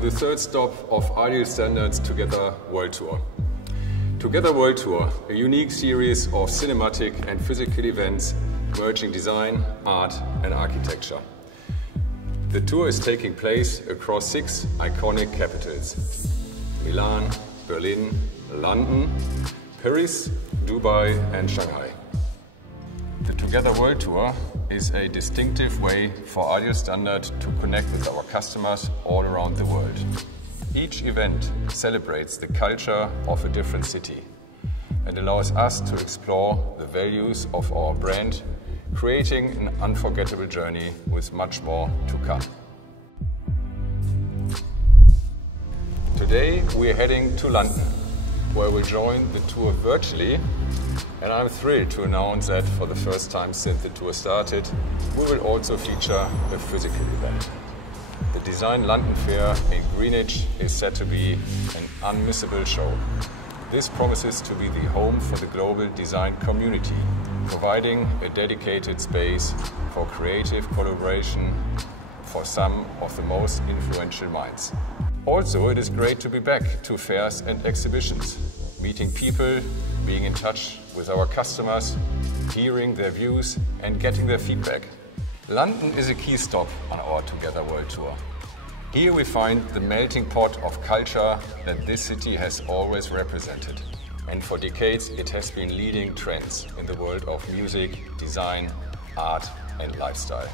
to the third stop of Ideal Standards Together World Tour. Together World Tour, a unique series of cinematic and physical events merging design, art and architecture. The tour is taking place across 6 iconic capitals: Milan, Berlin, London, Paris, Dubai and Shanghai. The Together World Tour is a distinctive way for Ideal Standard to connect with our customers all around the world. Each event celebrates the culture of a different city and allows us to explore the values of our brand, creating an unforgettable journey with much more to come. Today we are heading to London, where we'll join the tour virtually, and I'm thrilled to announce that for the first time since the tour started, we will also feature a physical event. The Design London Fair in Greenwich is set to be an unmissable show. This promises to be the home for the global design community, providing a dedicated space for creative collaboration for some of the most influential minds. Also, it is great to be back to fairs and exhibitions, meeting people, being in touch with our customers, hearing their views and getting their feedback. London is a key stop on our Together World Tour. Here we find the melting pot of culture that this city has always represented. And for decades it has been leading trends in the world of music, design, art and lifestyle.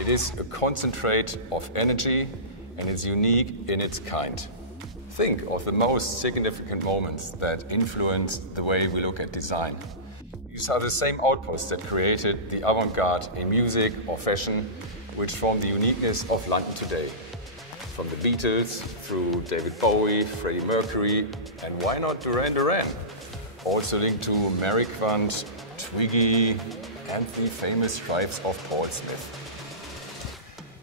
It is a concentrate of energy and it's unique in its kind. Think of the most significant moments that influenced the way we look at design. These are the same outposts that created the avant-garde in music or fashion, which form the uniqueness of London today. From the Beatles through David Bowie, Freddie Mercury, and why not Duran Duran? Also linked to Mary Quant, Twiggy, and the famous stripes of Paul Smith.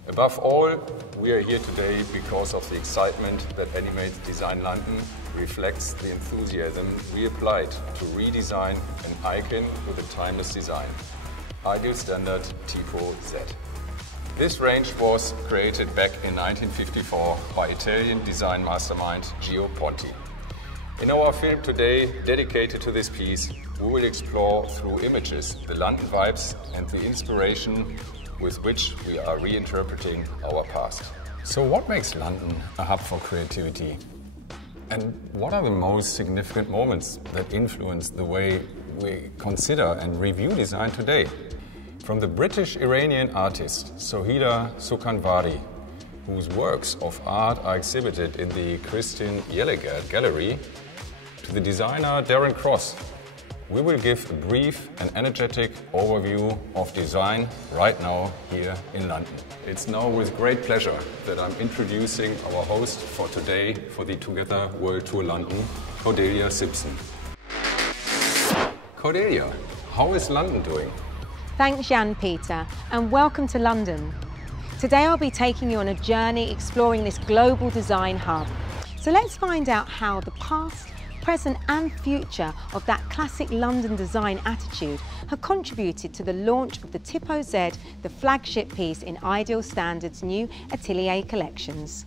Above all, we are here today because of the excitement that animates Design London, reflects the enthusiasm we applied to redesign an icon with a timeless design, Ideal Standard Tipo-Z. This range was created back in 1954 by Italian design mastermind Gio Ponti. In our film today, dedicated to this piece, we will explore through images the London vibes and the inspiration with which we are reinterpreting our past. So what makes London a hub for creativity? And what are the most significant moments that influence the way we consider and review design today? From the British-Iranian artist Sohida Sukanvari, whose works of art are exhibited in the Christian Yellegard Gallery, to the designer Darren Cross, we will give a brief and energetic overview of design right now here in London. It's now with great pleasure that I'm introducing our host for today for the Together World Tour London, Cordelia Simpson. Cordelia, how is London doing? Thanks Jan-Peter and welcome to London. Today I'll be taking you on a journey exploring this global design hub. So let's find out how the past, present and future of that classic London design attitude have contributed to the launch of the Tipo-Z, the flagship piece in Ideal Standard's new Atelier collections.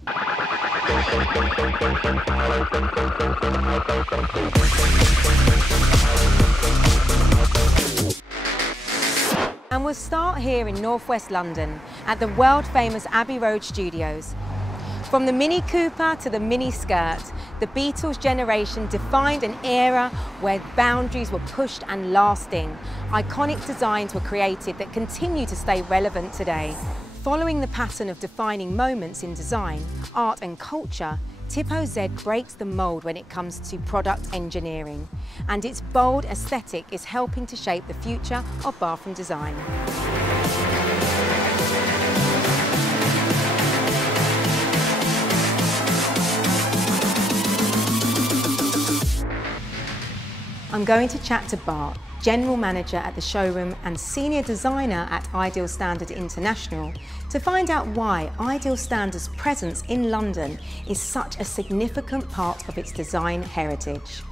And we'll start here in northwest London at the world-famous Abbey Road Studios. From the Mini Cooper to the mini skirt, the Beatles generation defined an era where boundaries were pushed and lasting. Iconic designs were created that continue to stay relevant today. Following the pattern of defining moments in design, art and culture, Tipo-Z breaks the mould when it comes to product engineering, and its bold aesthetic is helping to shape the future of bathroom design. I'm going to chat to Bart, General Manager at the showroom and Senior Designer at Ideal Standard International, to find out why Ideal Standard's presence in London is such a significant part of its design heritage.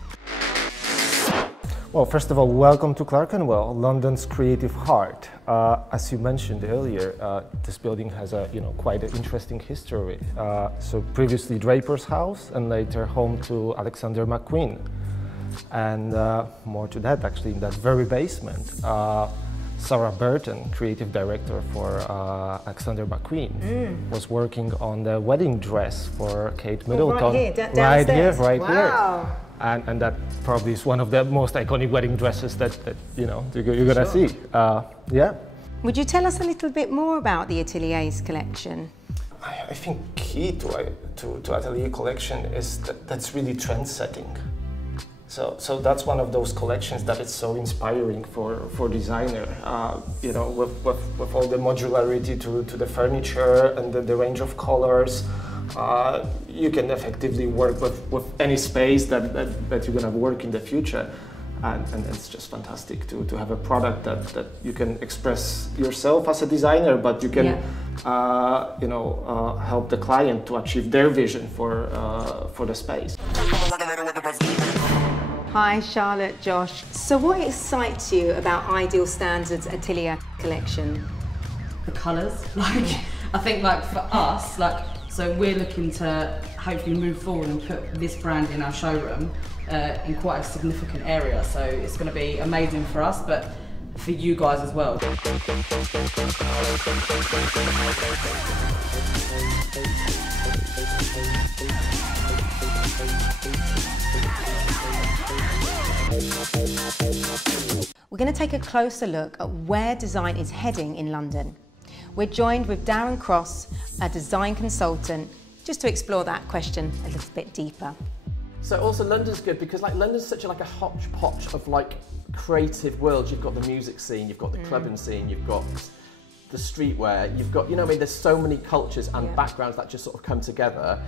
Well, first of all, welcome to Clerkenwell, London's creative heart. As you mentioned earlier, this building has a quite an interesting history. So previously Draper's House, and later home to Alexander McQueen. And more to that, actually, in that very basement, Sarah Burton, creative director for Alexander McQueen, was working on the wedding dress for Kate Middleton. Right here, right wow. here. And that probably is one of the most iconic wedding dresses that you're gonna see. Yeah. Would you tell us a little bit more about the Atelier's collection? I think key to Atelier collection is that's really trend-setting. So that's one of those collections that is so inspiring for designer. With all the modularity to the furniture and the range of colors. You can effectively work with any space that you're going to work in the future, and it's just fantastic to have a product that you can express yourself as a designer, but you can help the client to achieve their vision for the space. Hi Charlotte, Josh. So what excites you about Ideal Standard's Atelier collection? The colours. I think for us, so we're looking to hopefully move forward and put this brand in our showroom in quite a significant area. So it's going to be amazing for us, but for you guys as well. We're going to take a closer look at where design is heading in London. We're joined with Darren Cross, a design consultant, just to explore that question a little bit deeper. So also London's good because London's such a hodgepodge of creative worlds. You've got the music scene, you've got the clubbing scene, you've got the streetwear, you've got, there's so many cultures and backgrounds that just sort of come together.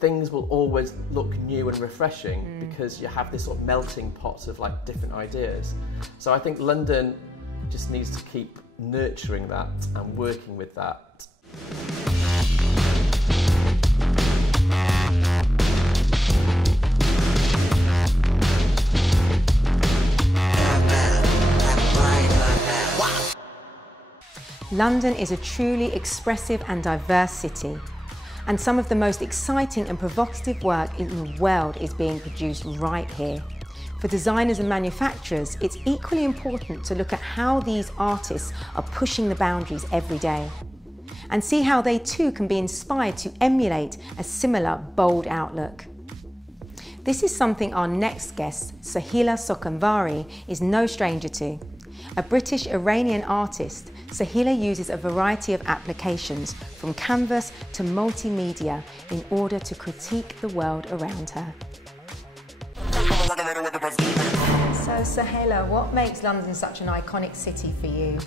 Things will always look new and refreshing because you have this sort of melting pot of different ideas. So I think London just needs to keep nurturing that and working with that. London is a truly expressive and diverse city, and some of the most exciting and provocative work in the world is being produced right here. For designers and manufacturers, it's equally important to look at how these artists are pushing the boundaries every day, and see how they too can be inspired to emulate a similar bold outlook. This is something our next guest, Sahila Sokanvari, is no stranger to. A British-Iranian artist, Sahila uses a variety of applications, from canvas to multimedia, in order to critique the world around her. So Sahila, what makes London such an iconic city for you?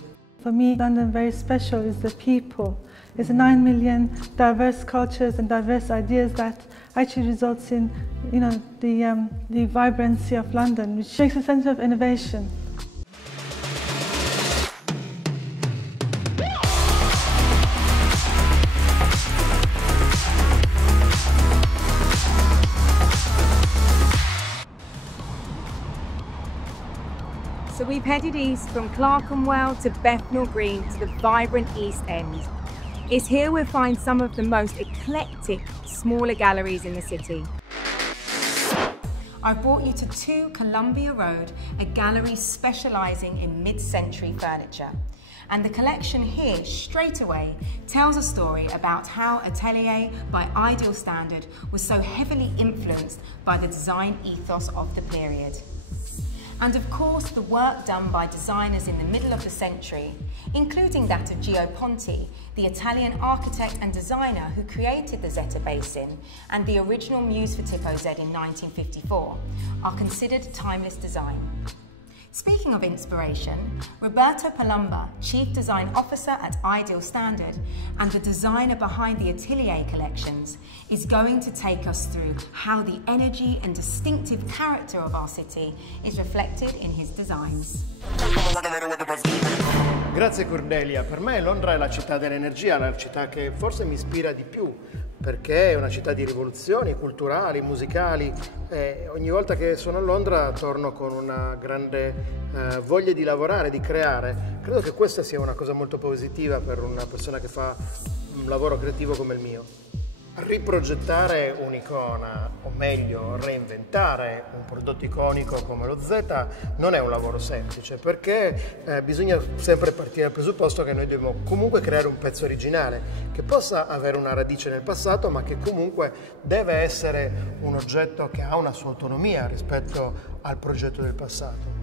For me, London very special is the people. It's 9 million diverse cultures and diverse ideas that actually results in, the vibrancy of London, which makes a centre of innovation. So we've headed east from Clerkenwell to Bethnal Green to the vibrant East End. It's here we'll find some of the most eclectic, smaller galleries in the city. I've brought you to 2 Columbia Road, a gallery specialising in mid-century furniture. And the collection here, straight away, tells a story about how Atelier by Ideal Standard was so heavily influenced by the design ethos of the period. And of course, the work done by designers in the middle of the century, including that of Gio Ponti, the Italian architect and designer who created the Zeta Basin and the original muse for Tipo-Z in 1954, are considered timeless design. Speaking of inspiration, Roberto Palumba, Chief Design Officer at Ideal Standard and the designer behind the Atelier collections, is going to take us through how the energy and distinctive character of our city is reflected in his designs. Grazie Cornelia, per me Londra è la città dell'energia, la città che forse mi ispira di più, perché è una città di rivoluzioni culturali, musicali. Ogni volta che sono a Londra torno con una grande voglia di lavorare, di creare. Credo che questa sia una cosa molto positiva per una persona che fa un lavoro creativo come il mio. Riprogettare un'icona, o meglio reinventare un prodotto iconico come lo Z non è un lavoro semplice, perché bisogna sempre partire dal presupposto che noi dobbiamo comunque creare un pezzo originale che possa avere una radice nel passato, ma che comunque deve essere un oggetto che ha una sua autonomia rispetto al progetto del passato.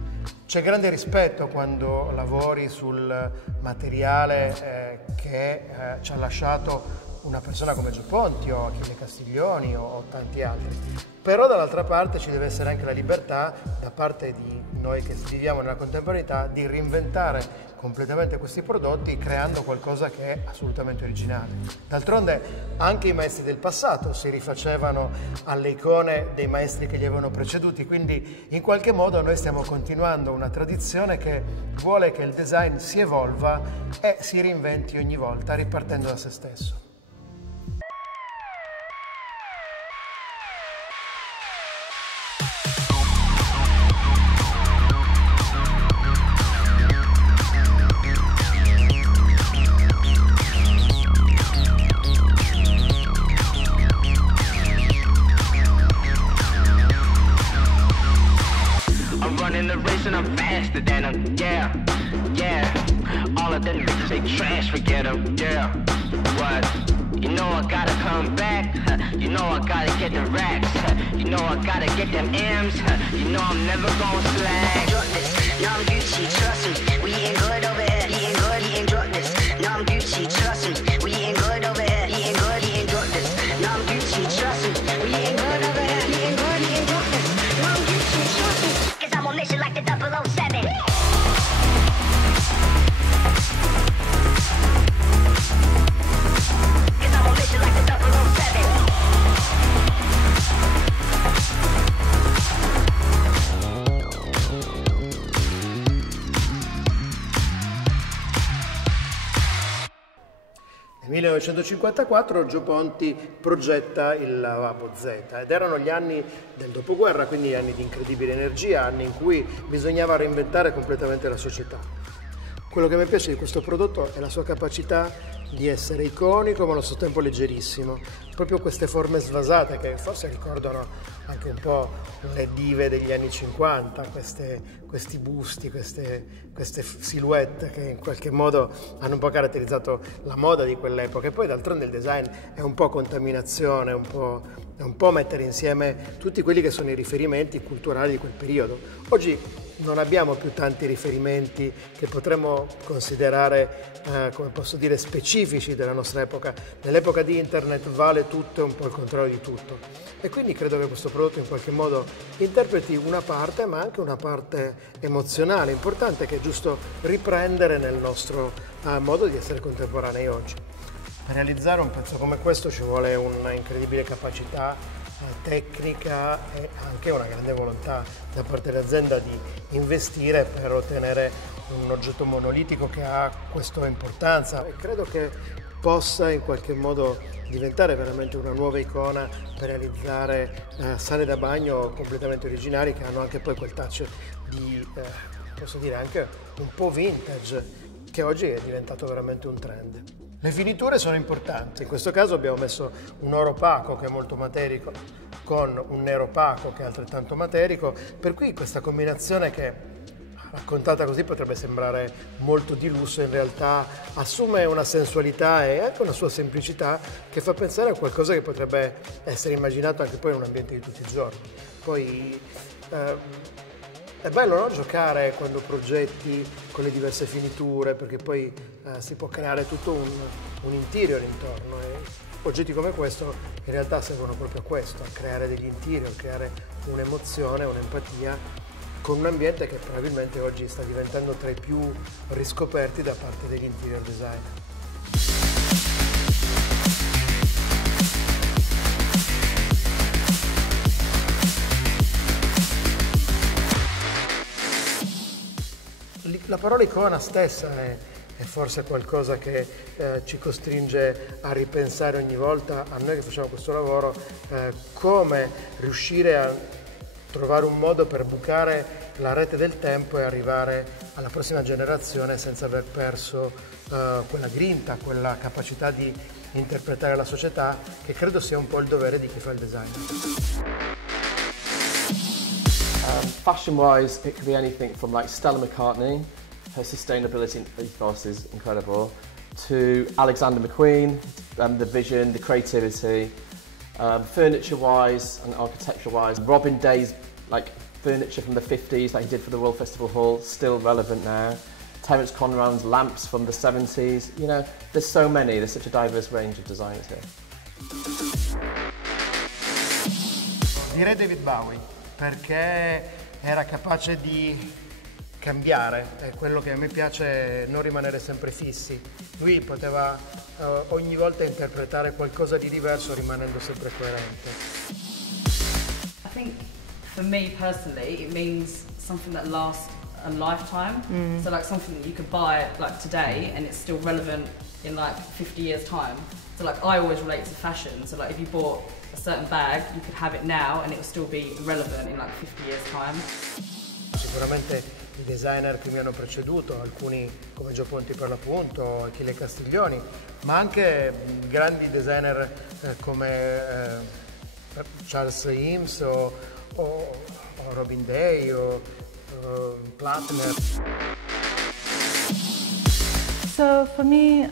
C'è grande rispetto quando lavori sul materiale che ci ha lasciato una persona come Gio Ponti o Achille Castiglioni o tanti altri, però dall'altra parte ci deve essere anche la libertà da parte di noi che viviamo nella contemporaneità di reinventare completamente questi prodotti creando qualcosa che è assolutamente originale. D'altronde anche i maestri del passato si rifacevano alle icone dei maestri che li avevano preceduti, quindi in qualche modo noi stiamo continuando una tradizione che vuole che il design si evolva e si reinventi ogni volta ripartendo da se stesso. Forget them, yeah. What? You know I gotta come back. You know I gotta get the racks. You know I gotta get them M's. You know I'm never gonna slack. Drop this, now I'm Gucci, trust me. We eating good over here, eating good, eating drop this. Now I'm Gucci, trust me. We eating good over here, eating good, eating drop this. Now I'm Gucci, trust me. We eating good over here, eating good, eating drop this. Now I'm Gucci, trust me. 'Cause I'm on mission like the 007. Nel 1954 Gio Ponti progetta il lavabo Z ed erano gli anni del dopoguerra, quindi anni di incredibile energia, anni in cui bisognava reinventare completamente la società. Quello che mi piace di questo prodotto è la sua capacità di essere iconico ma allo stesso tempo leggerissimo. Proprio queste forme svasate che forse ricordano anche un po' le dive degli anni 50, questi busti, queste silhouette che in qualche modo hanno un po' caratterizzato la moda di quell'epoca. E poi d'altronde il design è un po' contaminazione, è un po' mettere insieme tutti quelli che sono i riferimenti culturali di quel periodo. Oggi non abbiamo più tanti riferimenti che potremmo considerare, come posso dire, specifici della nostra epoca. Nell'epoca di internet vale tutto e un po' il contrario di tutto. E quindi credo che questo prodotto in qualche modo interpreti una parte, ma anche una parte emozionale, importante, che è giusto riprendere nel nostro modo di essere contemporanei oggi. Per realizzare un pezzo come questo ci vuole una incredibile capacità tecnica e anche una grande volontà da parte dell'azienda di investire per ottenere un oggetto monolitico che ha questa importanza e credo che possa in qualche modo diventare veramente una nuova icona per realizzare sale da bagno completamente originali che hanno anche poi quel touch di, posso dire, anche un po' vintage che oggi è diventato veramente un trend. Le finiture sono importanti, in questo caso abbiamo messo un oro opaco che è molto materico con un nero opaco che è altrettanto materico, per cui questa combinazione che raccontata così potrebbe sembrare molto di lusso, in realtà assume una sensualità e anche una sua semplicità che fa pensare a qualcosa che potrebbe essere immaginato anche poi in un ambiente di tutti i giorni. Poi è bello, no? Giocare quando progetti con le diverse finiture, perché poi si può creare tutto un interior intorno e oggetti come questo in realtà servono proprio a questo, a creare degli interior, a creare un'emozione, un'empatia con un ambiente che probabilmente oggi sta diventando tra i più riscoperti da parte degli interior designer. La parola icona stessa è è forse qualcosa che ci costringe a ripensare ogni volta, a noi che facciamo questo lavoro, come riuscire a trovare un modo per bucare la rete del tempo e arrivare alla prossima generazione senza aver perso quella grinta, quella capacità di interpretare la società, che credo sia un po' il dovere di chi fa il design. Fashion-wise, it could be anything from like Stella McCartney, her sustainability ethos is incredible, to Alexander McQueen, the vision, the creativity. Furniture-wise and architecture-wise, Robin Day's like furniture from the 50s that he did for the World Festival Hall, still relevant now. Terence Conran's lamps from the 70s, you know, there's so many, there's such a diverse range of designers here. Direi David Bowie, perché era capace di cambiare, è quello che a me piace, non rimanere sempre fissi. Lui poteva ogni volta interpretare qualcosa di diverso rimanendo sempre coerente. I think for me personally, it means something that lasts a lifetime. So like something that you could buy like today and it's still relevant in like 50 years time. So like I always relate to fashion. So like if you bought a certain bag, you could have it now and it will still be relevant in like 50 years time. Sicuramente i designer che mi hanno preceduto, alcuni come Gio Ponti per l'appunto, Achille Castiglioni, ma anche grandi designer come Charles Eames o Robin Day o Plattner. So for me,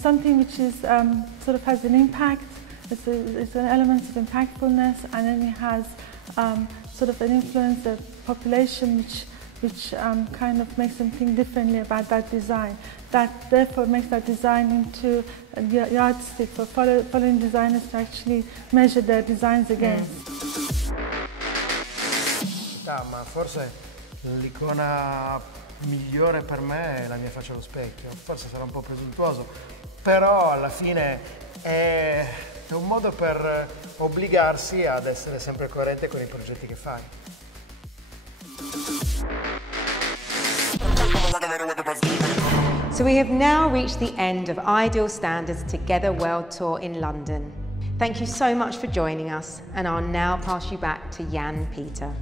something which is sort of has an impact, it's an element of impactfulness, and then it has sort of an influence the population which kind of makes them think differently about that design. That therefore makes that design into a yardstick for following designers to actually measure their designs against. Ma forse l'icona migliore per me è la mia faccia allo specchio. Forse sarà un po' presuntuoso, però alla fine è un modo per obbligarsi ad essere sempre coerente con i progetti che fai. So we have now reached the end of Ideal Standards Together World Tour in London. Thank you so much for joining us, and I'll now pass you back to Jan Peter.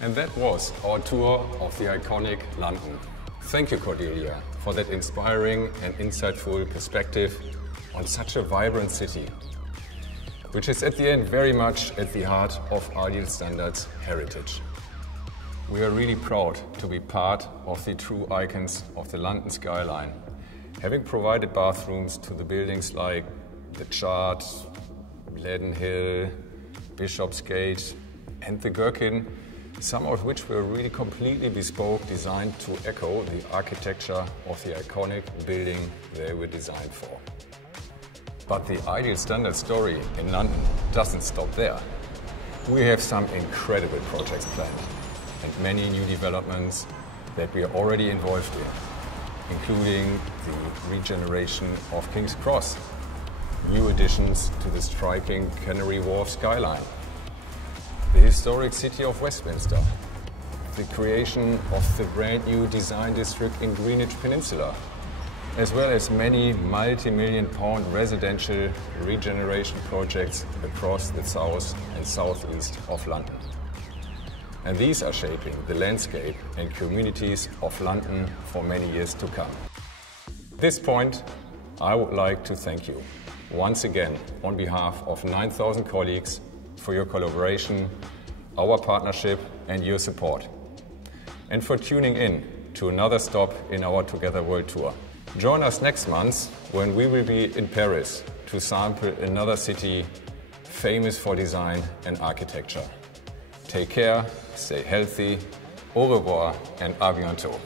And that was our tour of the iconic London. Thank you, Cordelia, for that inspiring and insightful perspective on such a vibrant city, which is at the end very much at the heart of Ideal Standards heritage. We are really proud to be part of the true icons of the London skyline, having provided bathrooms to the buildings like the Chart, Leaden Hill, Bishopsgate and the Gherkin, some of which were really completely bespoke, designed to echo the architecture of the iconic building they were designed for. But the Ideal Standards story in London doesn't stop there. We have some incredible projects planned and many new developments that we are already involved in, including the regeneration of King's Cross, new additions to the striking Canary Wharf skyline, the historic city of Westminster, the creation of the brand new design district in Greenwich Peninsula, as well as many multi-million-pound residential regeneration projects across the south and southeast of London. And these are shaping the landscape and communities of London for many years to come. At this point, I would like to thank you once again on behalf of 9,000 colleagues for your collaboration, our partnership and your support, and for tuning in to another stop in our Together World Tour. Join us next month when we will be in Paris to sample another city famous for design and architecture. Take care, stay healthy, au revoir and à bientôt.